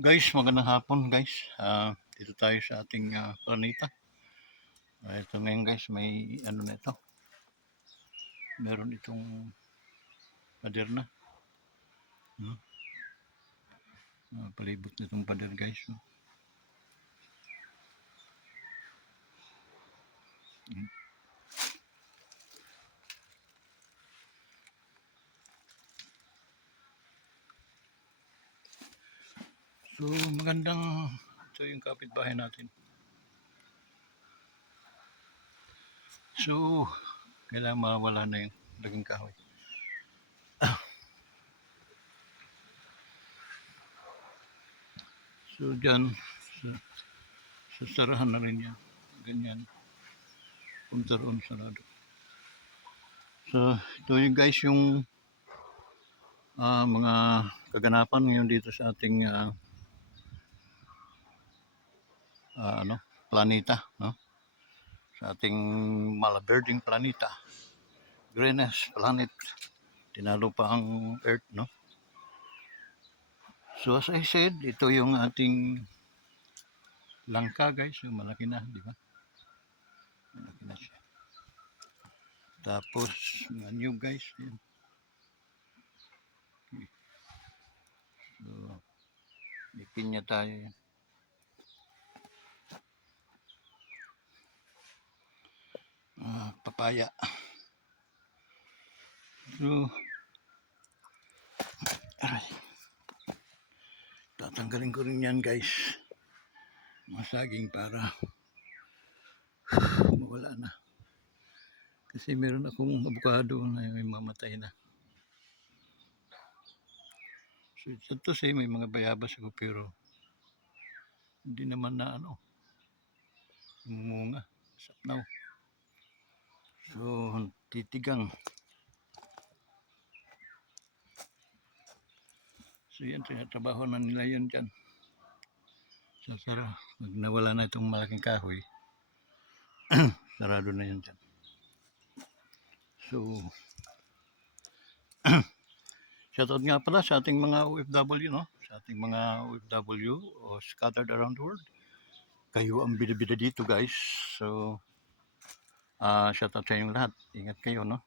Guys, magandang hapon guys. Dito tayo sa ating planeta. Ito ngayon guys, may ano na ito. Meron itong pader na. Palibot na itong pader guys. So magandang, ito yung kapitbahay natin. So, kailangan mawala na yung laging kahoy. So dyan, sasarahan na rin yan. Ganyan. Punta roon sarado. So, ito yung guys yung mga kaganapan ngayon dito sa ating planeta, no? Sa ating malaberding planeta, greenest planet, tinalo pa ang Earth, no? So as I said, ito yung ating langka guys, yung malaki na, di ba? Malaki na siya. Tapos mga new guys, yun. Okay. So may pinya tayo yan. Papaya. So aray, tatanggalin ko rin yan guys, masaging para mawala na. Kasi meron akong avocado na may mamatay na. So ito say may mga bayabas ako pero hindi naman na umunga, sapnaw. So titigang. So yan, tinatrabaho na nila yun dyan. Sasara, pag nawala na itong malaking kahoy, sarado na yun dyan. So shoutout nga pala sa ating mga OFW, no? Sa ating mga OFW o scattered around the world. Kayo ang bida-bida dito guys. So shoutout sa inyong lahat. Ingat kayo, no?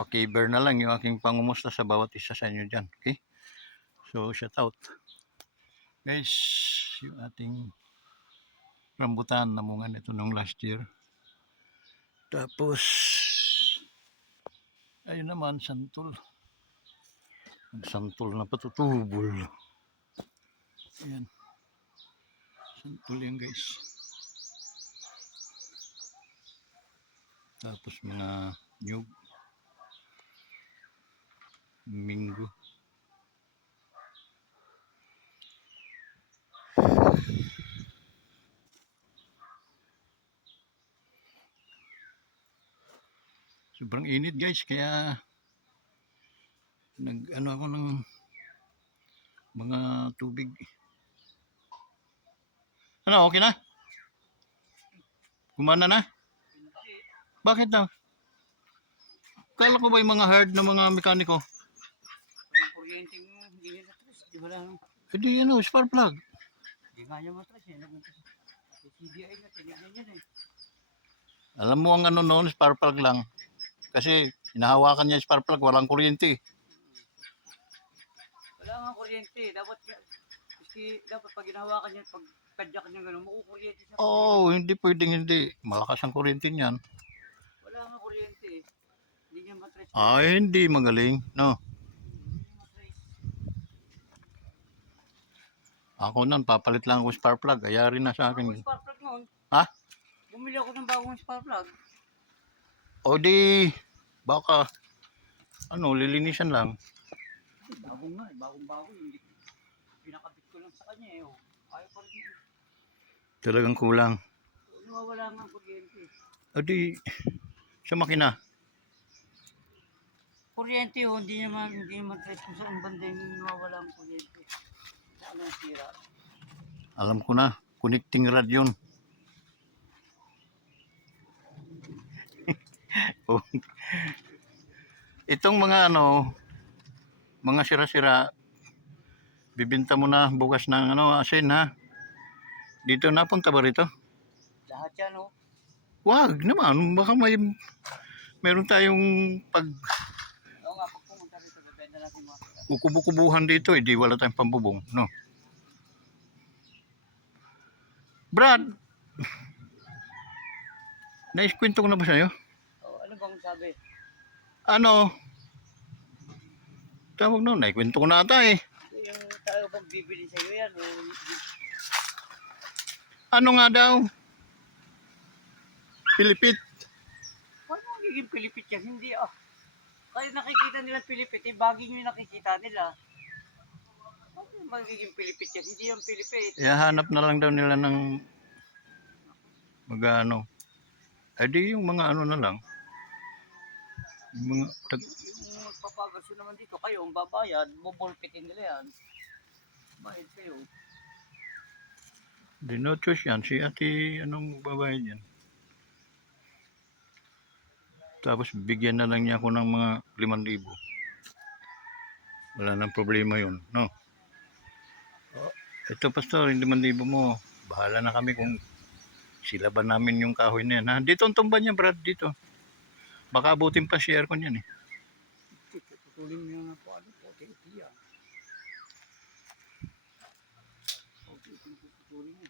Paki-bear na lang yung aking pangumusta sa bawat isa sa inyo dyan. Okay? So shoutout. Guys, yung ating rambutan namungan ito nung last year. Tapos ayun naman, santol. Santol na patutubol. Ayan. Santol yan guys. Tapos mga nyug. Minggo. Sobrang init guys, kaya ako ng mga tubig. Ano, okay na? Kumana na? Bakit daw? Kala ko ba yung mga hard na mga mekaniko? Walang kuryente mo, hindi na matras. Di wala nang... Hindi spark plug. Hindi nga niya matras eh. CDI na, tinignan yan eh. Alam mo ang ano noon, spark plug lang. Kasi hinahawakan niya yung spark plug, walang kuryente. Wala nga kuryente. Dapat pag hinahawakan niya, pag kadyak niya gano'n, makukuryente siya. Oo, hindi pwedeng hindi. Malakas ang kuryente niyan. Wala nga kuryente eh. Hindi niya matras. Ay, hindi magaling, no? Ako nun, papalit lang ako spark plug. Ayari na sa akin. Spark plug noon. Ha? Bumili ako ng bagong spark plug. O di, baka, lilinisan lang. Bagong nga eh, bagong-bago. Hindi pinakabit ko lang sa kanya eh. Oh. Ayaw pa rin. Talagang kulang. Nawawala nga ang kuryente. O di, sa makina. Kuryente oh, hindi naman trace kung saan banda yung nawawala ang kuryente. Ano ang sira? Alam ko na, connecting rod yun. Itong mga mga sira-sira, Bibinta mo na bukas ng ano, asin ha. Dito napunta ba rito? Lahat yan, oh. Wag naman, baka meron tayong pag Oo nga, pag pumunta rito, bebenta natin mga tira. kukubo-kubuhan dito, di wala tayong pambubong, no? Brad, naiskwento ko na ba sa'yo? Oh, ano bang sabi? Ano? Tawag na, naikwento ko na ata eh. Yung talaga bang bibili sa'yo yan, oh. Ano nga daw? Pilipit. Paano magiging Pilipit yan? Hindi, ah. Kaya nakikita nila Pilipit, eh, bagay yung nakikita nila. Paano magiging Pilipit yan? Hindi yung Pilipit. Hanap na lang daw nila ng mag-ano. Eh di yung mga ano na lang. Yung mga Yung magpapagarso naman dito, kayo, ang babayad, bubulpitin nila yan. Bayad kayo. di no choice yan. Si ate, anong babayad yan? Tapos bigyan na lang niya ako ng mga 5,000. Wala nang problema yun, no? Ito pastor, yung 5,000 mo, bahala na kami kung sila ba namin yung kahoy na yan. Ha? Dito ang tumba niya, Brad, dito. Baka abutin pa si aircon yan eh. Tutulin mo yung po, ano po, tiya. Tutulin mo.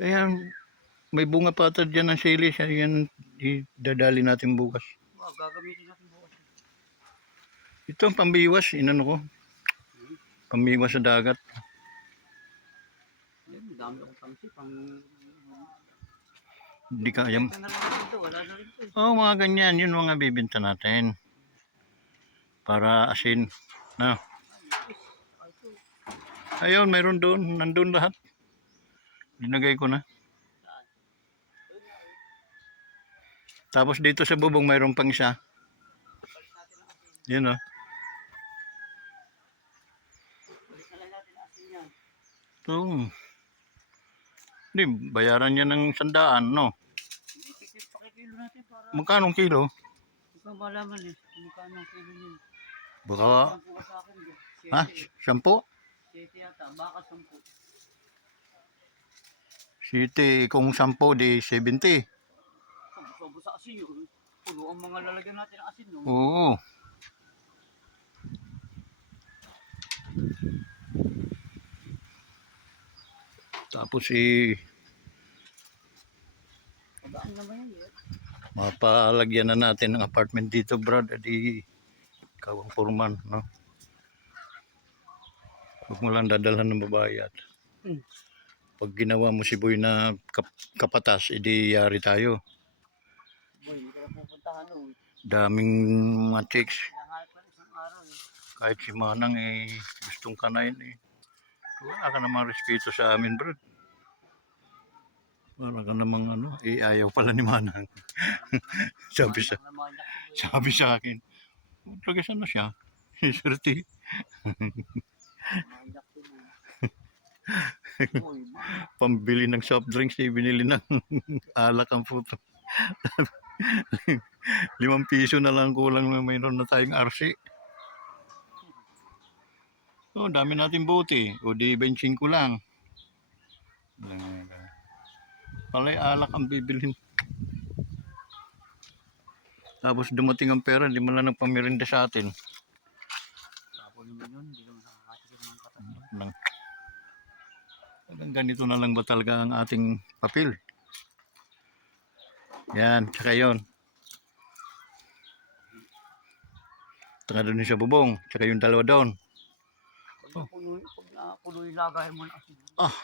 Kaya may bunga pa ata dyan ng sili. Yan, idadali natin bukas. Wow, gagamitin natin bukas. Ito ang pambiwas, inano ko. Pambiwas sa dagat. Ayun, dami akong tamsi, pang... Hindi kaya. Wala na rin dito, wala na rin ito. Oo, mga ganyan. Yun mga bibinta natin. Para asin. Na. Ayun, mayroon doon. Nandun lahat. Linagay ko na. Tapos dito sa bubong mayroon pang isa. Yun o. Balik na lang natin asin yan. Ito. Hindi, bayaran niya ng 100, no? Hindi, pakikilo natin para... Magkano kilo? Hindi ko malaman eh, kung magkano ang kilo yun. Baka, Sampu ka sa akin, ha? 10? 7 yata, baka 10. City, kung 10, di 70. Sobo sa asin yun. Pulo ang mga lalagyan natin ng asin, no? Oo. Tapos Magaan naman yan eh. mapalagyan na natin ng apartment dito, Brad. Di ikaw ang foreman, no? Huwag mo lang dadalhan ng babae at pag ginawa mo si Boy na kapatas, edi yari tayo. Boy, hindi ka na pupuntahan noon. Daming mga chicks. Nahanap ka na isang araw eh. Kahit si Manang gustong kanayin wala ka namang respeto sa amin, Brad. Wala ka namang ayaw pala ni Manang. sabi sa Namanyak ko, boy. sabi sa akin, talaga ano siya? Swerte. Namanyak ko, boy. Boy, Pambili ng soft drinks, binili ng alak ang puto. 5 piso na lang kulang na mayroon na tayong RC. Oh, dami natin bote. O di 25 lang. Palay alak ang bibilhin. Tapos dumating ang pera, hindi mo lang nagpamirinda sa atin. Tapos naman yun, hindi naman nakakatikin ng katas. Hanggang ganito na lang ba talaga ang ating papel? Yan, tsaka yun. Tsaka doon sa bubong, tsaka yung dalawa doon. Pag napuno yung lagayan mo na asin. Ah,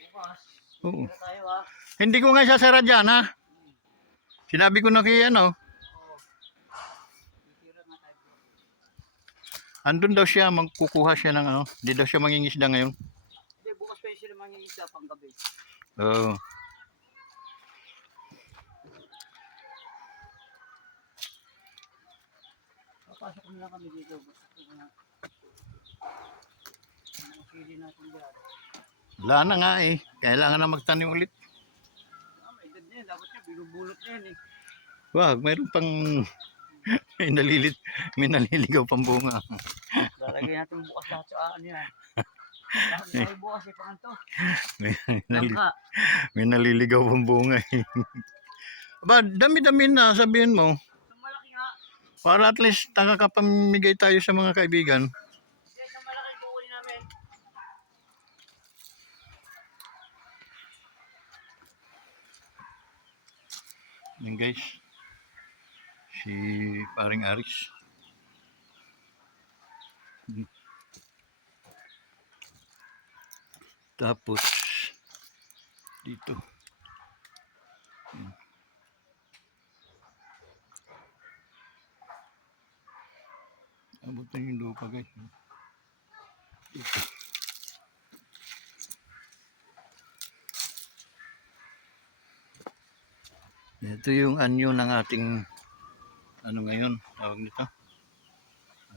Bukas, oo. tira tayo ha. Hindi ko nga sasara dyan, ha? Sinabi ko na kay Oo. Tira nga tayo. andun daw siya, magkukuha siya ng hindi daw siya mangingisda ngayon. Hindi, bukas pa yung sila mangingisda pang gabi. Oo. Papasok na lang kami dito. Basta ko na. Ang pili natin dyan. Wala na nga kailangan na magtanim ulit. May edad na yan. Dapat niya, binubulot na yan eh. Wag, mayroon pang may naliligaw pang bunga. Lalagay natin bukas lahat sa ano yan. Lahat tayo bukas eh, pangan to. May, nali- Langka. may naliligaw pang bunga eh. Aba, dami-dami na sabihin mo. Isang malaki nga. Para at least nakakapamigay tayo sa mga kaibigan. Kasi isang malaki kukunin namin. Yan guys. Si paring Aris. Tapos dito. Abot na yung lupa guys. Dito. Ito yung anyo ng ating ano ngayon, tawag nito.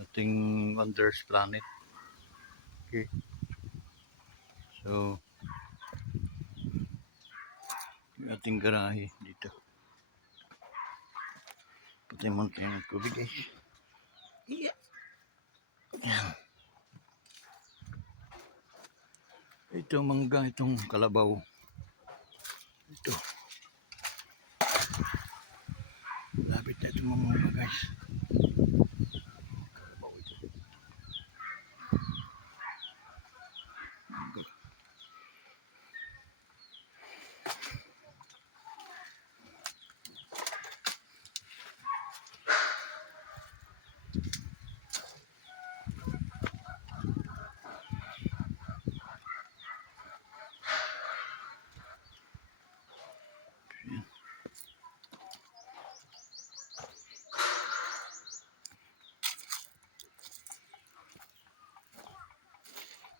Ating Wonders Planet. Okay. So yung ating garahe dito. Patay mo tayo ng tubig guys. Yeah. Yan. Ito mangga, itong kalabaw. Ito. Lapit na itong mga mangga guys. Kalabaw ito. Mangga.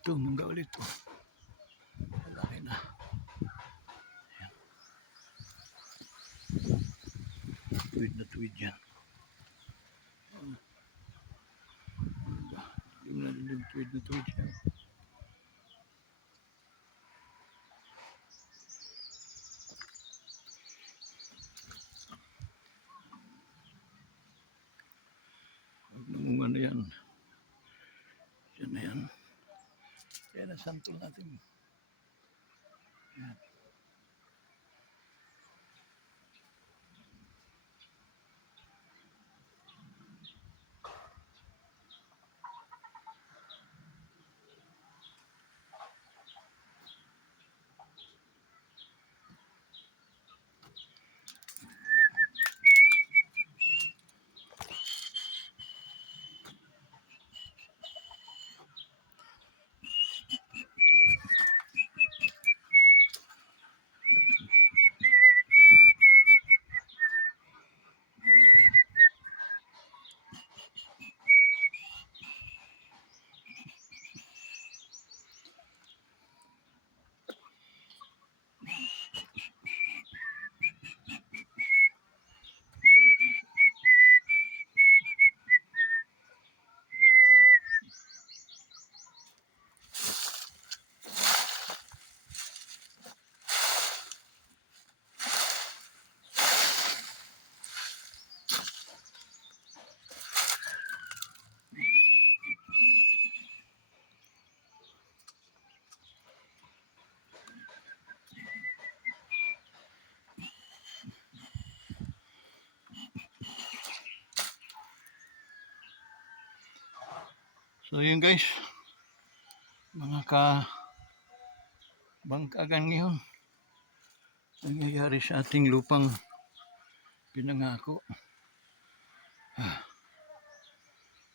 Ito, mangga ulit to. Malaki na. Tuwid na tuwid yan. Mangga. Yung nalilig tuwid na tuwid yan. Huwag nang ano yan. Yan na yan. Yan ang santol natin. Yan. So yun guys, mga bangkagan ngayon nangyayari sa ating lupang pinangako.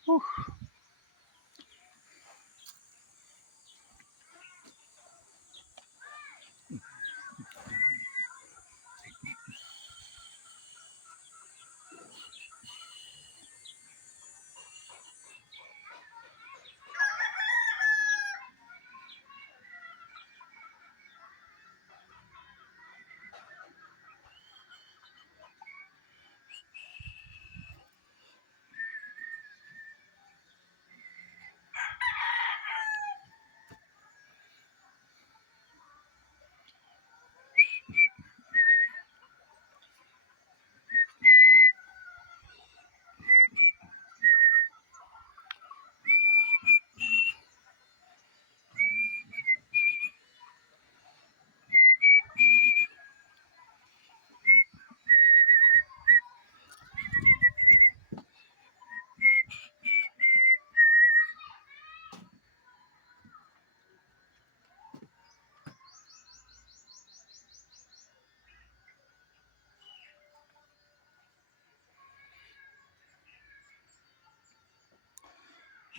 Whew.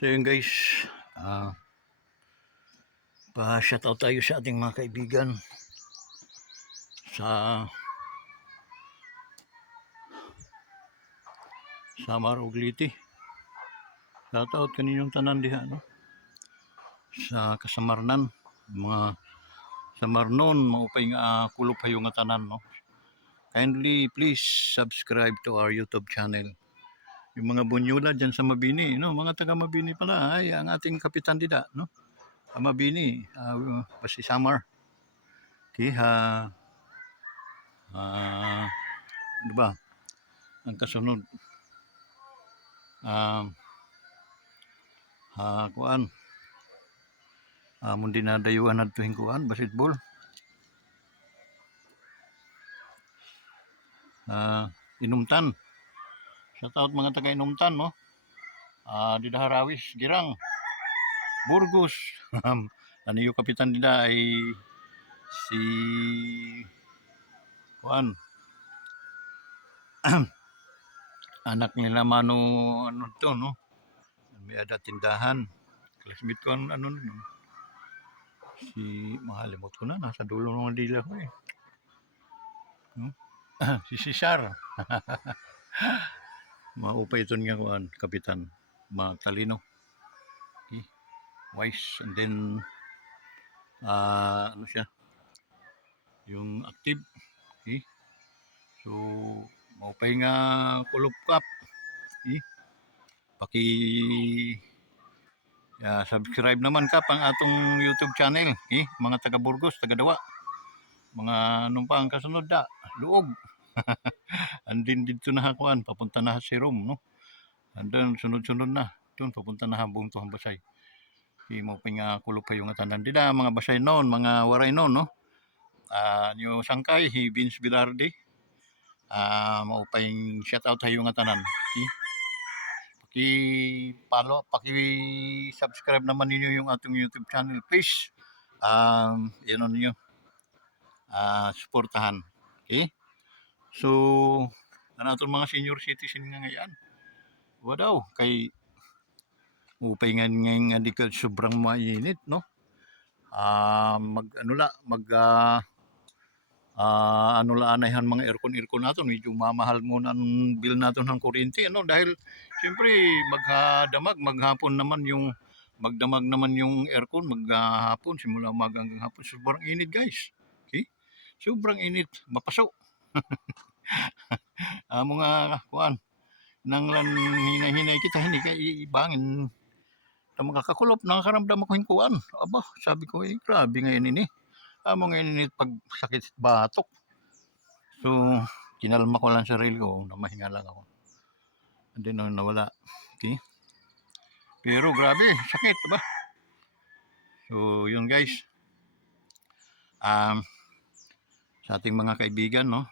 So yun guys, pa-shoutout tayo sa ating mga kaibigan sa Samar Ugliti. Shoutout kaninyong tanan diha, no? Sa Kasamarnan, mga Samarnon, maupay nga kulop hayo nga tanan, no? Kindly please subscribe to our YouTube channel. Yung mga Bunyula dyan sa Mabini, no? Mga taga Mabini pala, ay ang ating kapitan dida, no? Mabini, si Samar. Okay, ano ba? Ang kasunod, kuan, amon dinadayuan na tuwing kuan, basketball. Inumtan. Shoutout mga taga Inumtan, no? Dida Harawis, Girang, Burgos. Ano yung kapitan nila ay si kuan, anak nila Mano, ano to, no? May ada tindahan. Classmate ko ano, si mahalimot ko na, nasa dulo ng dila ko eh. Si Cesar. Maupay ito nga kuan, kapitan. Matalino. Okay. Wise. And then, ano siya? Yung active. Okay. So, maupay nga kulop cup. Okay. Subscribe naman kap ang atong YouTube channel. Okay. Mga taga Burgos, taga Dawa. Mga anong pa ang kasunod da? Luog. Andin dito na hakuan, papunta na si Rome, no? Andun, sunod-sunod na. Doon, papunta na habong to ang basay. Di mo kulop kayo nga tanan. Di na, mga basay noon, mga waray noon, no? Yung Sangkay, Vince Bilardi. Maupayang shoutout tayo nga tanan. Okay? Paki-follow, paki-subscribe naman ninyo yung atong YouTube channel. Please, yan ninyo. Suportahan. Okay? So, ano itong mga senior citizen nga ngayon? Wadaw, kay upay nga di ka sobrang mainit, no? Ano la anahan mga aircon natin, medyo mamahal mo ang bill natin ng kuryente, ano? Dahil, siyempre, maghapon naman yung, magdamag naman yung aircon, maghapon, simula umaga hanggang hapon, sobrang init guys. Okay? Sobrang init, mapaso. Mga kuan nang lan hinay-hinay kita hindi kay ibangin ta makakakulop nakakaramdam ako kuan. Aba, sabi ko grabe ngayon ini. Amo ngayon ini pag sakit batok. So kinalma ko lang sarili ko, namahinga lang ako. And then nawala. Okay? Pero grabe, sakit ba? So yun guys. Sa ating mga kaibigan, no?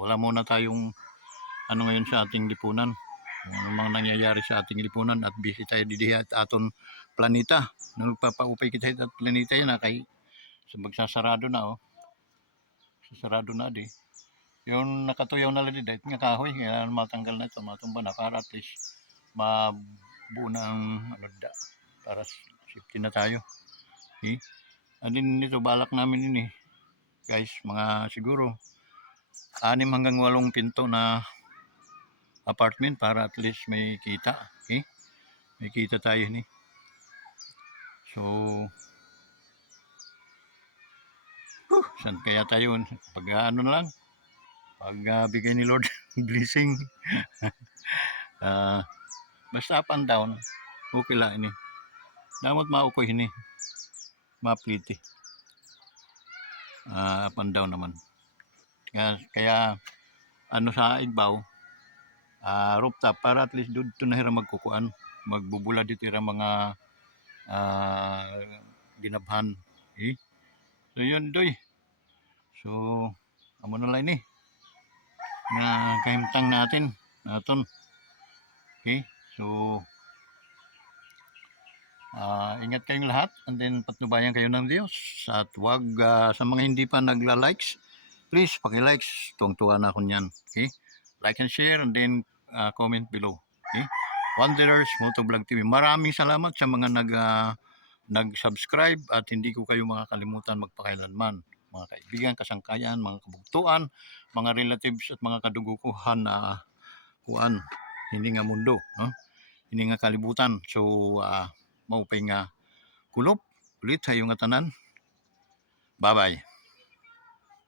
Wala muna tayong ano ngayon sa ating lipunan, kung ano mang nangyayari sa ating lipunan at busy tayo didiha at aton planeta. Nagpapaupay kita at planeta yan kay magsasarado na sasarado na di. Yung nakatuyaw na lang dahil nga kahoy, kaya matanggal na ito, matumba na para at least mabuo na ang da, para safety na tayo. Okay? Andin nito balak namin ini guys, mga siguro 6 hanggang 8 pinto na apartment para at least may kita. Okay? May kita tayo ni. So, saan kaya tayo? Pag ano na lang? Pag bigay ni Lord blessing. Basta up and down. Okay lang ini. Damot maukoy ini. Mapliti. Up and down naman. Kaya ano sa igbaw, rooftop para at least doon na hira magkukuan, magbubula dito hira mga ginabhan. Okay? So yun doy. So amo na lang ni na kahimtang natin naton. Okay? So ingat kayong lahat and then patnubayan kayo ng Diyos at wag sa mga hindi pa nagla-likes, please paki-likes, tuwang-tuwa na ako niyan. Okay? Like and share and then comment below. Okay? Wanderers Motovlog TV. Maraming salamat sa mga nag-subscribe at hindi ko kayo makakalimutan magpakailanman. Mga kaibigan, kasangkayan, mga kabugtuan, mga relatives at mga kadugukuhan na kuan hindi nga mundo, no? Hindi nga kalibutan. So maupay nga kulop ulit sa iyong tanan. Bye-bye.